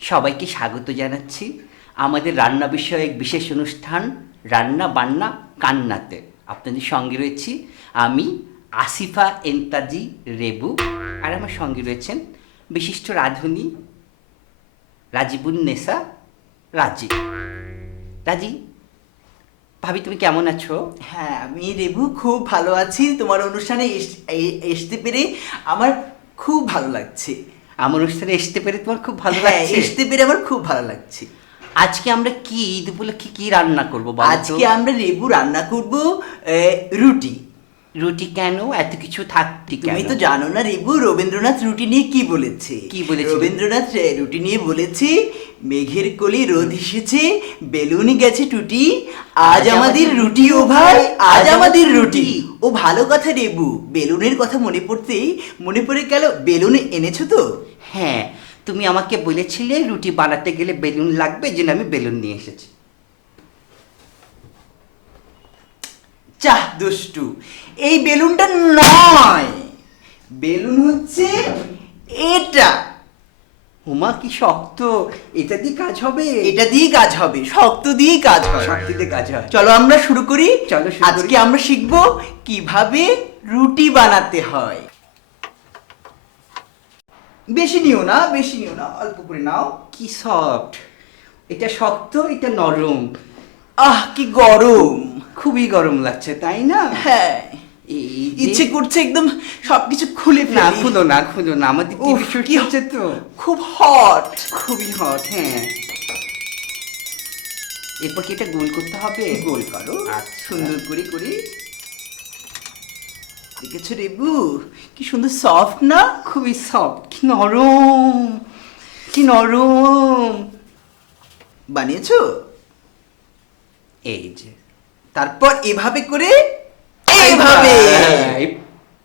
সবাইকে স্বাগত জানাচ্ছি। আমাদের রান্না বিষয়ক বিশেষ অনুষ্ঠান রান্না বান্না কান্নাতে। আপনাদের সঙ্গে রয়েছি আমি আসিফা এন্তাজি রেবু আর আমার সঙ্গে রয়েছেন বিশিষ্ট রাঁধুনি রাজিবুন্নেসা রাজি। রাজি, ভাবি তুমি কেমন আছো? হ্যাঁ আমি রেবু খুব ভালো আছি। তোমার অনুষ্ঠানে আসতে পেরে আমার খুব ভালো লাগছে। আমার অনুষ্ঠানে আসতে পেরে তোমার খুব ভালো লাগে লাগছে। আসতে পেরে আমার খুব ভালো লাগছে। আজকে আমরা কি ঈদ উপলক্ষে কি রান্না করব আজকে আমরা লেবু রান্না করব আহ, রুটি। রুটি কেন? এত কিছু থাকতি তুমি তো জানো না রেবু রবীন্দ্রনাথ রুটি নিয়ে কি বলেছে? কি বলেছে? রবীন্দ্রনাথ রুটি নিয়ে বলেছে মেঘের কোলে রোদ এসেছে বেলুন গেছে টুটি আজ আমাদের রুটি ও ভাই আজ আমাদের রুটি। ও ভালো কথা রেবু বেলুনের কথা মনে পড়তেই মনে পড়ে গেল বেলুন এনেছো তো? হ্যাঁ তুমি আমাকে বলেছিলে রুটি বানাতে গেলে বেলুন লাগবে যে আমি বেলুন নিয়ে এসেছি। দুষ্টু। এই বেলুনটা নয়। বেলুন হচ্ছে এটা। হুমা কি শক্ত। এটা দিয়ে কাজ হবে? এটা দিয়ে কাজ হবে। শক্ত দিয়েই কাজ হয় শক্তি দিয়ে কাজ হয়। চলো আমরা শুরু করি। চলো আজকে আমরা শিখব কীভাবে রুটি বানাতে হয়। বেশি নিও না বেশি নিও না। অল্প করে নাও। কি সফট। এটা শক্ত এটা নরম। আহ কি গরম। খুবই গরম লাগছে তাই না? হ্যাঁ। ইচ্ছে করছে একদম সবকিছু খুলে না খুলো না খুলো না আমাদের কি হচ্ছে তো। খুব হট খুবই হট হ্যাঁ। এরপর কি এটা গোল করতে হবে? গোল করো। আচ্ছা। সুন্দর করে করে। দেখেছ রেবু? কি সুন্দর সফট না? খুবই সফট কি নরম কি নরম। বানিয়েছো? এই যে তারপর এভাবে করে এইভাবে।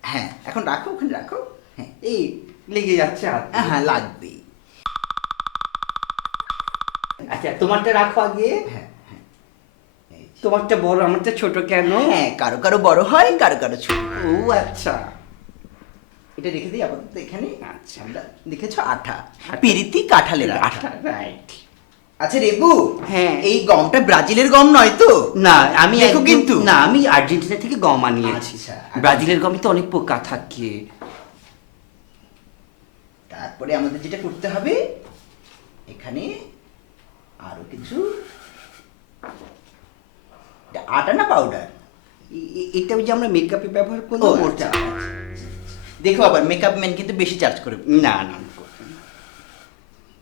হ্যাঁ এখন রাখো ওখানে রাখো। হ্যাঁ এই লেগে যাচ্ছে হাত হ্যাঁ লাগবে। আচ্ছা তোমারটা রাখো আগে। হ্যাঁ হ্যাঁ। তোমারটা বড় আমারটা ছোট কেন? হ্যাঁ কারও কারও বড় হয় কারও কারও ছোট। ও আচ্ছা। এটা রেখে দিই আপাতত এখানে আচ্ছা। আমরা দেখেছ আঠা। পিরিতি কাঁঠালের আঠা। আচ্ছা রাইট আচ্ছা রেবু হ্যাঁ। এই গমটা ব্রাজিলের গম নয় তো? না আমি দেখো কিন্তু। না আমি আর্জেন্টিনা থেকে গম আনিয়েছি। আচ্ছা। ব্রাজিলের গমে তো অনেক পোকা থাকে। তারপরে আমাদের যেটা করতে হবে এখানে আরও কিছু আটা না পাউডার এটা ওই যে আমরা মেকআপে ব্যবহার করলাম আচ্ছা ওটা। দেখো আবার মেকআপ ম্যান কিন্তু বেশি চার্জ করে। না না।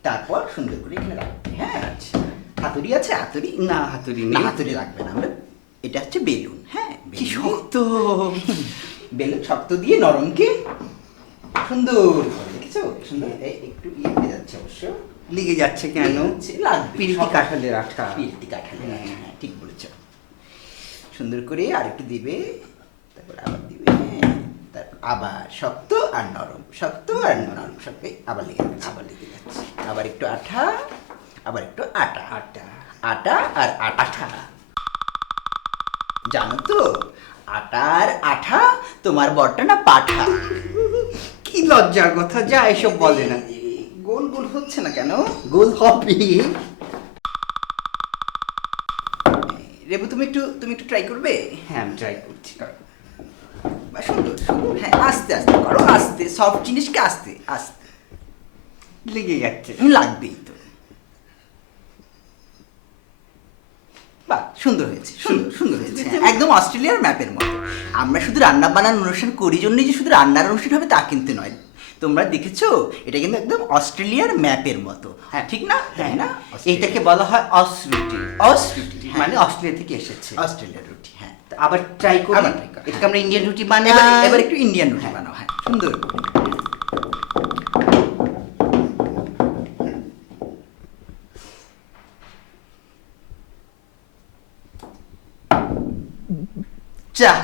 তারপর সুন্দর করে এখানে রাখবে। হ্যাঁ আচ্ছা। হাতুড়ি আছে হাতুড়ি? না হাতুড়ি না হাতুড়ি লাগবে না। আমরা এটা হচ্ছে বেলুন। হ্যাঁ কি শক্ত! বেলুন শক্ত দিয়ে নরমকে সুন্দর দেখেছ? সুন্দর। এই একটু ইয়ে যাচ্ছে অবশ্য। লেগে যাচ্ছে কেন। পিরিতি কাঁঠালের আঠা। পিরিতি কাঁঠালের আঠা, হ্যাঁ। ঠিক বলেছ। সুন্দর করে আর একটু দিবে। তারপর আবার দিবে। তারপর আবার শক্ত আর নরম শক্ত আর নরম শক্ত। আবার লেগে যাচ্ছে আবার লেগে যাচ্ছে আবার একটু আঠা আবার একটু আটা। আটা। আটা আর আঠা। জানো তো আটা আর আঠা তোমার বরটা না পাঠা। কি লজ্জার কথা যা এসব বলে না। গোল গোল হচ্ছে না কেন? গোল হবে। রেবু তুমি একটু তুমি একটু ট্রাই করবে? হ্যাঁ আমি ট্রাই করছি। বা সুন্দর সুন্দর হ্যাঁ আস্তে আস্তে করো আস্তে সব জিনিসকে আস্তে আস্তে। লেগে যাচ্ছে লাগবেই তো। বাহ সুন্দর হয়েছে সুন্দর সুন্দর হয়েছে হ্যাঁ, একদম অস্ট্রেলিয়ার ম্যাপের মতো। আমরা শুধু রান্না বান্নার অনুষ্ঠান করি জন্যই যে শুধু রান্নার অনুষ্ঠান হবে তা কিন্তু নয়। তোমরা দেখেছ এটা কিন্তু একদম অস্ট্রেলিয়ার ম্যাপের মতো। হ্যাঁ ঠিক না? তাই না? এইটাকে বলা হয় অস্ট্রেলিয়া। মানে মানে অস্ট্রেলিয়া থেকে এসেছে। অস্ট্রেলিয়ার রুটি হ্যাঁ। আবার ট্রাই করি। এটাকে। আমরা ইন্ডিয়ান রুটি বানাই। এবার একটু ইন্ডিয়ান রুটি বানাও। হ্যাঁ সুন্দর করে। চাহ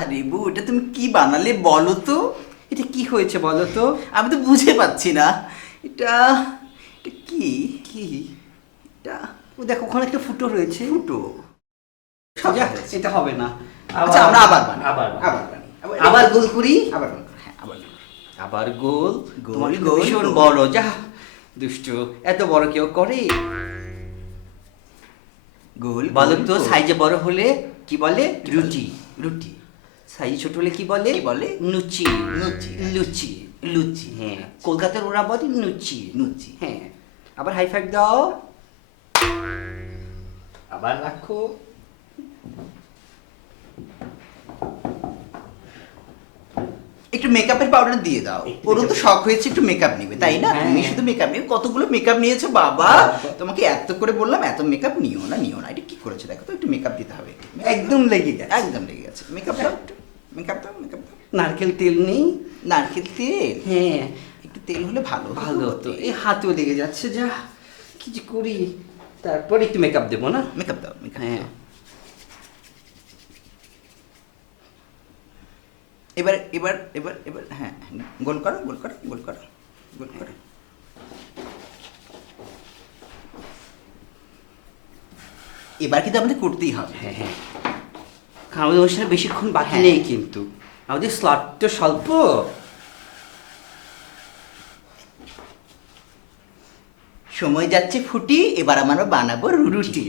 এটা তুমি কি বানালে বলো তো? এটা কি হয়েছে বলো তো? আমি তো বুঝে পাচ্ছি না। এটা এটা কি? কি? এটা ও দেখো ওখানে একটা ফুটো রয়েছে। ফুটো? এটা হবে না। আচ্ছা আমরা আবার বানাই। আবার আবার বানাই। আবার গোল করি? আবার হ্যাঁ আবার আবার গোল? গোল, গোল, ভীষণ বড় যা। দুষ্টু এত বড় কেউ করে? গোল বলো গোল, তো সাইজে বড় হলে কি বলে? রুটি রুটি। সাইজ ছোট হলে কি বলে? কি বলে? লুচি লুচি। লুচি লুচি। হ্যাঁ। কলকাতার ওরা বলে লুচি লুচি হ্যাঁ। আবার হাই ফাইভ দাও। আবার রাখো। একটু মেকআপের পাউডার দিয়ে দাও। ওরও তো শখ হয়েছে একটু মেকআপ নিবে তাই না? হ্যাঁ। তুমি শুধু মেকআপ নিয়ে কতগুলো মেকআপ নিয়েছো বাবা? বাবা। তোমাকে এত করে বললাম এত মেকআপ নিও না নিও না। এটা কি করেছ? দেখো তো একটু মেকআপ দিতে হবে। একদম লেগে গেছে। একদম লেগে গেছে। মেকআপ দাও একটু। মেকআপ দাও মেকআপ দাও। নারকেল তেল নেই। নারকেল তেল? হ্যাঁ। একটু তেল হলে ভালো ভালো তো বটে। এই হাতেও লেগে যাচ্ছে যা। কি যে করি? তারপর একটু মেকআপ দেবো না? মেকআপ দাও মেকআপ হ্যাঁ। এবার এবার এবার এবার হ্যাঁ গোল করো গোল করো গোল করো গোল করো। এবার কিন্তু আমাদের করতেই হবে। হ্যাঁ হ্যাঁ। আমাদের অনুষ্ঠানে বেশিক্ষণ বাকি হ্যাঁ। নেই কিন্তু। আমাদের স্লট তো স্বল্প। সময় যাচ্ছে ফুটি এবার আমরা বানাবো রুটি।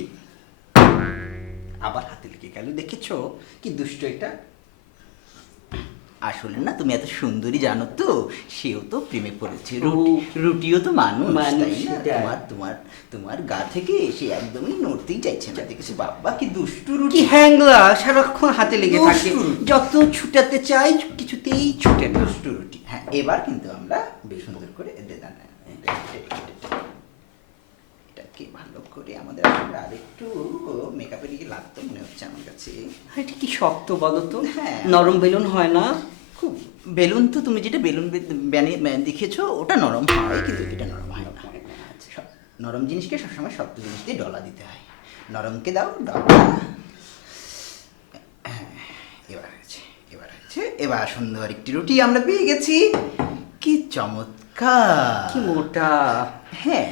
আবার হাতে লেগে গেল দেখেছ? কি দুষ্ট এটা? আসলে না তুমি এত সুন্দরী জানো তো সেও তো প্রেমে পড়েছে। রুটিও তো মানুষ তাই না? তোমার তোমার তোমার গা থেকে সে একদমই নড়তেই চাইছে না। দেখেছি বাবা কি দুষ্টু রুটি। হ্যাংলা সারাক্ষণ হাতে লেগে থাকে। যত ছুটাতে চাই কিছুতেই ছুটে দুষ্টু রুটি। হ্যাঁ এবার কিন্তু আমরা বেশ সুন্দর করে দানা এটাকে ভালো করে আমাদের আসলে আরেকটু মেকআপের দিকে লাগতো মনে হচ্ছে আমার কাছে। এটা কি শক্ত বলো তো? হ্যাঁ। নরম বেলুন হয় না? খুব বেলুন তো তুমি যেটা বেলুন দেখিয়েছো ওটা নরম হয় কিন্তু এটা নরম হয় না। আচ্ছা, নরম জিনিসকে সবসময় শক্ত জিনিস দিয়ে ডলা দিতে হয়। নরমকে দাও ডলা। হ্যাঁ, এবার হয়েছে এবার হয়েছে এবার সুন্দর একটি রুটি আমরা পেয়ে গেছি। কি চমৎকার! কি মোটা। হ্যাঁ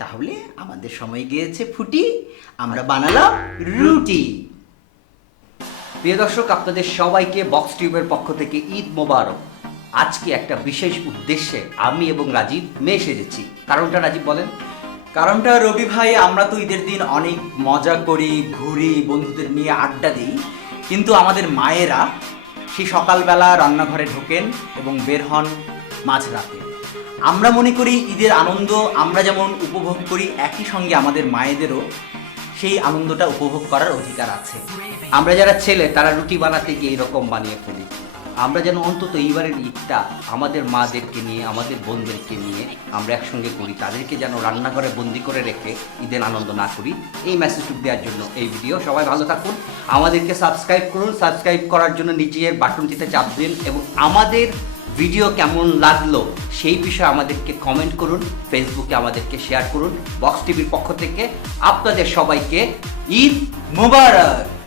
তাহলে আমাদের সময় গিয়েছে ফুটি আমরা বানালাম রুটি। প্রিয় দর্শক, আপনাদের সবাইকে বক্স টিউবের পক্ষ থেকে ঈদ মোবারক। আজকে একটা বিশেষ উদ্দেশ্যে আমি এবং রাজীব মেয়ে সেজেছি। কারণটা রাজীব বলেন। কারণটা রবি ভাই, আমরা তো ঈদের দিন অনেক মজা করি, ঘুরি, বন্ধুদের নিয়ে আড্ডা দিই। কিন্তু আমাদের মায়েরা সেই সকালবেলা রান্নাঘরে ঢোকেন এবং বের হন মাঝরাতে। আমরা মনে করি ঈদের আনন্দ, আমরা যেমন উপভোগ করি, একই সঙ্গে আমাদের মায়েদেরও সেই আনন্দটা উপভোগ করার অধিকার আছে। আমরা যারা ছেলে, তারা রুটি বানাতে গিয়ে এরকম বানিয়ে ফেলি। আমরা যেন অন্তত এইবারের ঈদটা আমাদের মাদেরকে নিয়ে, আমাদের বোনদেরকে নিয়ে আমরা একসঙ্গে করি। তাদেরকে যেন রান্নাঘরে বন্দি করে রেখে ঈদের আনন্দ না করি। এই মেসেজটুকু দেওয়ার জন্য এই ভিডিও সবাই ভালো থাকুন। আমাদেরকে সাবস্ক্রাইব করুন। সাবস্ক্রাইব করার জন্য নিচের বাটনটিতে চাপ দিন এবং আমাদের ভিডিও কেমন লাগল সেই বিষয়ে আমাদেরকে কমেন্ট করুন ফেসবুকে আমাদেরকে শেয়ার করুন বক্স টিভির পক্ষ থেকে আপনাদের সবাইকে ঈদ মোবারক!